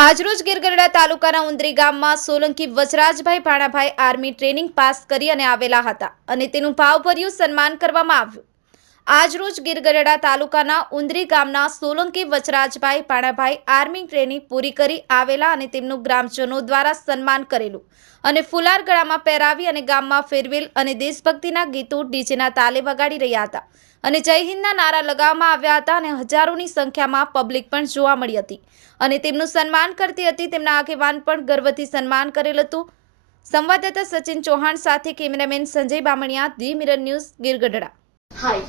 આજરોજ ગીરગઢડા તાલુકાના ઉંદરી ગામમાં Solanki Vajrajbhai Bhanabhai army training pass કરી અને આવેલા હતા અને તેનું ભાવભર્યું સન્માન કરવામાં આવ્યું. આજરોજ ગીરગઢડા તાલુકાના ઉંદરી ગામના સોલંકી વચરાજભાઈ પાણાભાઈ આર્મી ટ્રેનિંગ પૂરી કરી આવેલા અને તેમનું ગ્રામજનો દ્વારા સન્માન કરેલું. અને ફુલાર ગળામાં પહેરાવી અને ગામમાં ફેરવેલ અને દેશભક્તિના ગીતો ડીજેના તાલે વગાડી રહ્યા હતા. અને જય હિન્દના નારા લગાવવામાં આવ્યા હતા અને હજારોની સંખ્યામાં પબ્લિક પણ જોવા મળી હતી. અને તેમનું સન્માન કરતી હતી તેમના આગેવાન પણ ગર્વથી સન્માન કરેલ હતું. સંવાદદાતા સચિન ચૌહાણ સાથે cameraman Sanjay Bamaniya the mirror news Girgadhada. Hi